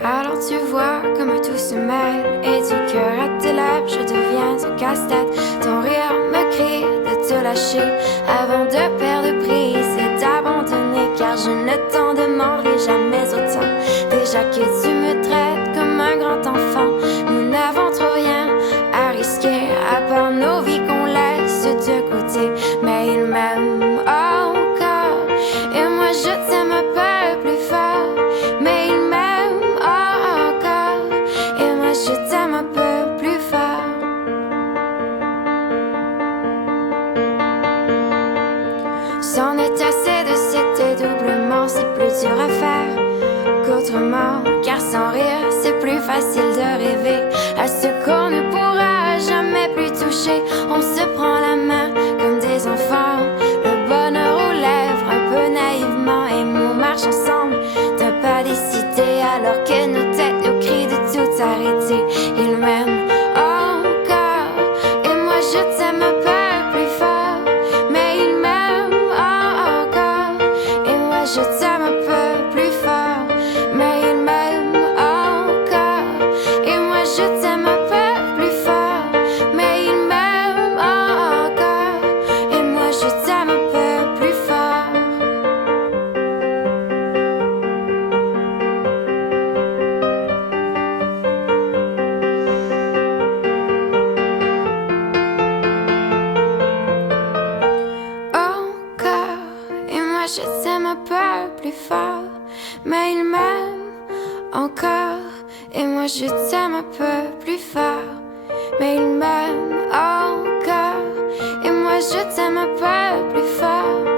Alors tu vois comme tout se mêle et du cœur à tes lèvres je deviens un casse-tête. Ton rire me crie de te lâcher avant de perdre prise et d'abandonner, car je ne t'en demanderai jamais autant. Déjà que tu me traites comme un grand enfant, nous n'avons trop rien à risquer à part nos vies qu'on laisse de côté. Mais il m'aime encore et moi je t'aime un peu plus fort. Mais il m'aime encore et moi je t'aime un peu plus fort. C'en est assez de cet dédoublement, c'est plus dur à faire qu'autrement, car sans rire c'est plus facile de rêver à ce qu'on ne pourra jamais plus toucher. On se prend la main comme des enfants, le bonheur aux lèvres un peu naïvement, et on marche ensemble d'un pas décidé alors que nos têtes nous crient de tout arrêter. Il m'aime encore et moi je t'aime un peu plus fort. Mais il m'aime encore et moi je t'aime un peu plus fort. Mais il m'aime encore et moi je t'aime un peu plus fort. Mais il m'aime encore et moi je t'aime un peu plus fort. Encore et moi je t'aime un peu plus fort. Mais il m'aime encore et moi je t'aime un peu plus fort. Mais il m'aime encore et moi je t'aime un peu plus fort.